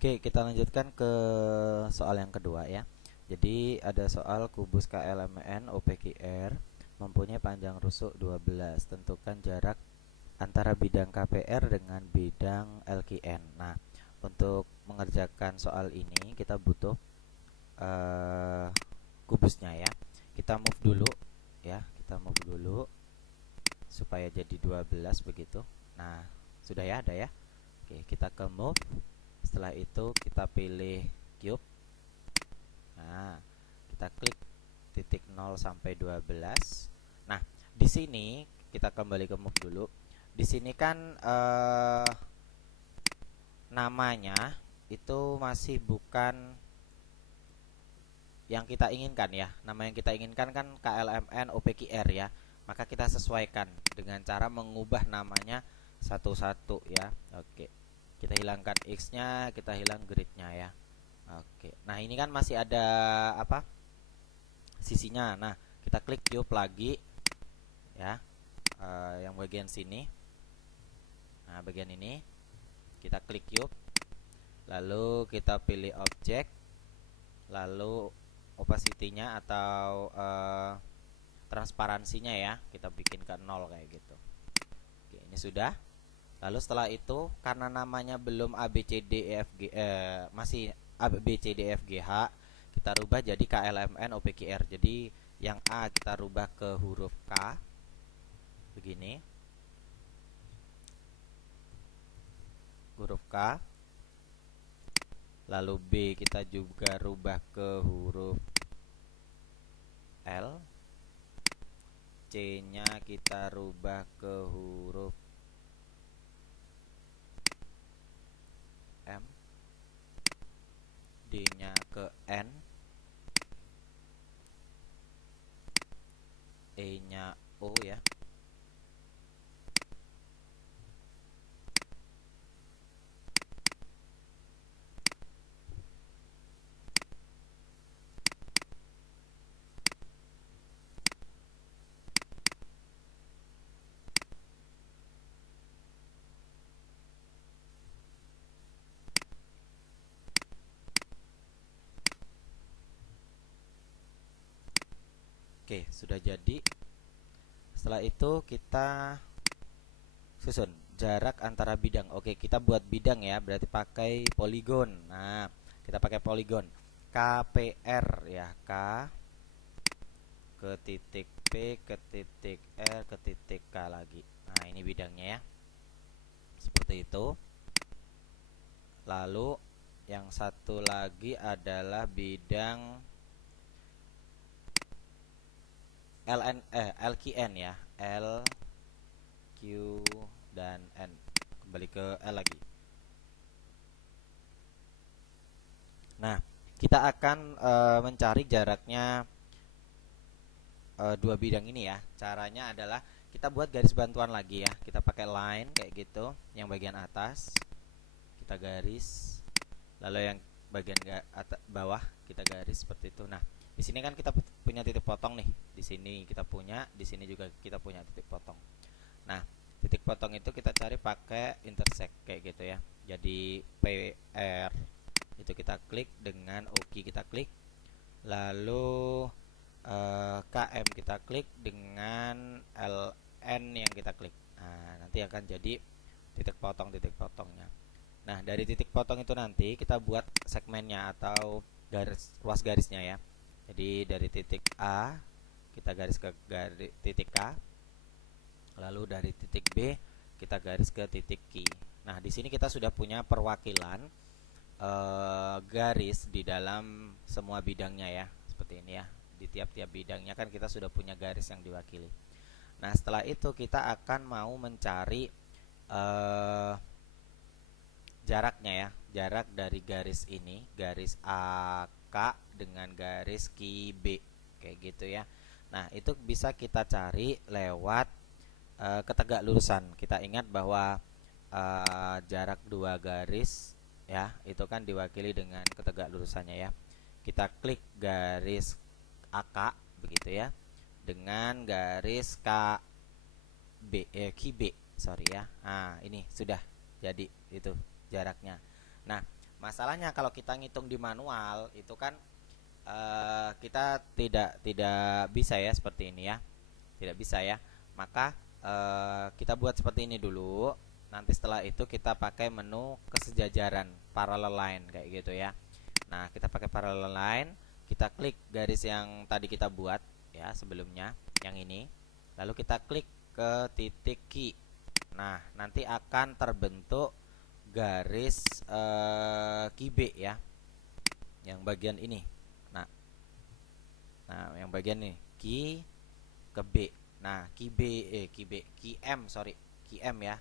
Oke, kita lanjutkan ke soal yang kedua ya. Jadi ada soal kubus KLMN OPQR mempunyai panjang rusuk 12. Tentukan jarak antara bidang KPR dengan bidang LQN. Nah, untuk mengerjakan soal ini kita butuh eh, kubusnya ya. Kita move dulu ya, kita move dulu supaya jadi 12 begitu. Nah, sudah ya, ada ya. Oke, kita ke move. Setelah itu kita pilih cube. Nah, kita klik titik 0 sampai 12. Nah, di sini kita kembali ke move dulu. Di sini kan namanya itu masih bukan yang kita inginkan ya. Nama yang kita inginkan kan KLMN OPQR ya. Maka kita sesuaikan dengan cara mengubah namanya satu-satu ya. Oke. Kita hilangkan X-nya, kita hilang grid-nya ya. Oke. Nah, ini kan masih ada apa? Sisinya. Nah, kita klik cube lagi ya. Yang bagian sini. Nah, bagian ini kita klik cube. Lalu kita pilih objek. Lalu opacity-nya atau transparansinya ya, kita bikin ke 0 kayak gitu. Oke, ini sudah. Lalu setelah itu karena namanya belum ABCDEFG masih ABCDEFGH, kita rubah jadi KLMN OPQR. Jadi yang A kita rubah ke huruf K begini. Huruf K. Lalu B kita juga rubah ke huruf L. C-nya kita rubah ke huruf M. D-nya ke N. E-nya O ya. Oke, sudah jadi. Setelah itu kita susun jarak antara bidang. Oke, kita buat bidang ya, berarti pakai poligon. Nah, kita pakai poligon. KPR ya, K ke titik P ke titik R ke titik K lagi. Nah, ini bidangnya ya. Seperti itu. Lalu yang satu lagi adalah bidang LQN ya. L Q dan N. Kembali ke L lagi. Nah, kita akan mencari jaraknya dua bidang ini ya. Caranya adalah kita buat garis bantuan lagi ya. Kita pakai line kayak gitu, yang bagian atas kita garis, lalu yang bagian bawah kita garis seperti itu. Nah, di sini kan kita punya titik potong nih. Di sini kita punya, di sini juga kita punya titik potong. Nah, titik potong itu kita cari pakai intersect kayak gitu ya. Jadi PR itu kita klik dengan OK kita klik. Lalu KM kita klik dengan LN yang kita klik. Nah, nanti akan jadi titik potongnya. Nah, dari titik potong itu nanti kita buat segmennya atau ruas garisnya ya. Jadi dari titik A kita garis ke titik K. Lalu dari titik B kita garis ke titik Q. Nah, di sini kita sudah punya perwakilan garis di dalam semua bidangnya ya. Seperti ini ya. Di tiap-tiap bidangnya kan kita sudah punya garis yang diwakili. Nah, setelah itu kita akan mau mencari jaraknya ya, jarak dari garis ini, garis AK dengan garis QB kayak gitu ya. Nah, itu bisa kita cari lewat ketegak lurusan. Kita ingat bahwa jarak dua garis ya, itu kan diwakili dengan ketegak lurusannya ya. Kita klik garis AK begitu ya, dengan garis QB sorry ya. Nah, ini sudah jadi itu jaraknya. Nah, Masalahnya kalau kita ngitung di manual itu kan kita tidak bisa ya seperti ini ya, tidak bisa ya. Maka kita buat seperti ini dulu. Nanti setelah itu kita pakai menu kesejajaran parallel line kayak gitu ya. Nah, kita pakai parallel line, kita klik garis yang tadi kita buat ya sebelumnya, yang ini. Lalu kita klik ke titik key. Nah, nanti akan terbentuk garis key B ya. Yang bagian ini. Nah, yang bagian ini key ke B. Nah, key M, sorry. Key M ya.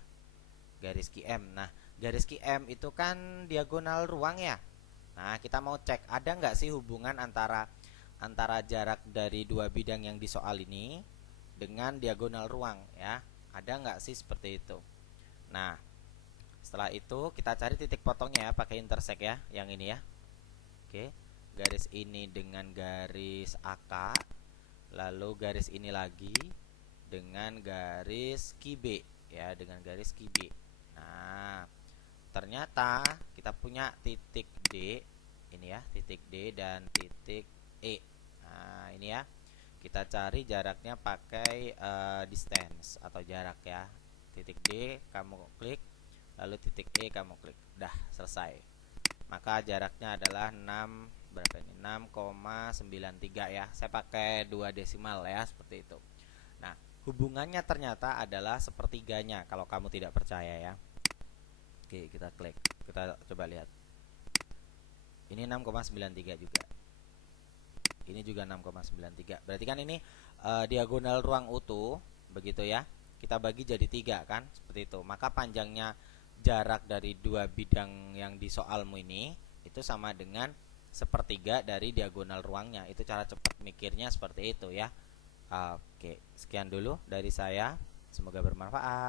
Garis key M. Nah, garis key M itu kan diagonal ruang ya. Nah, kita mau cek ada nggak sih hubungan antara jarak dari dua bidang yang di soal ini dengan diagonal ruang ya. Ada nggak sih seperti itu? Nah, setelah itu kita cari titik potongnya ya, pakai intersect ya, yang ini ya. Oke, garis ini dengan garis AK, lalu garis ini lagi dengan garis key B ya, dengan garis key B. Nah, ternyata kita punya titik D ini ya, titik D dan titik E. Nah, ini ya. Kita cari jaraknya pakai distance atau jarak ya. Titik D kamu klik, lalu titik E kamu klik. Udah selesai. Maka jaraknya adalah 6 berapa ini? 6,93 ya. Saya pakai 2 desimal ya, seperti itu. Nah, hubungannya ternyata adalah sepertiganya kalau kamu tidak percaya ya. Oke, kita klik. Kita coba lihat. Ini 6,93 juga. Ini juga 6,93. Berarti kan ini diagonal ruang utuh, begitu ya. Kita bagi jadi 3 kan, seperti itu. Maka panjangnya jarak dari dua bidang yang di soalmu ini itu sama dengan sepertiga dari diagonal ruangnya. Itu cara cepat mikirnya seperti itu ya. Oke, sekian dulu dari saya. Semoga bermanfaat.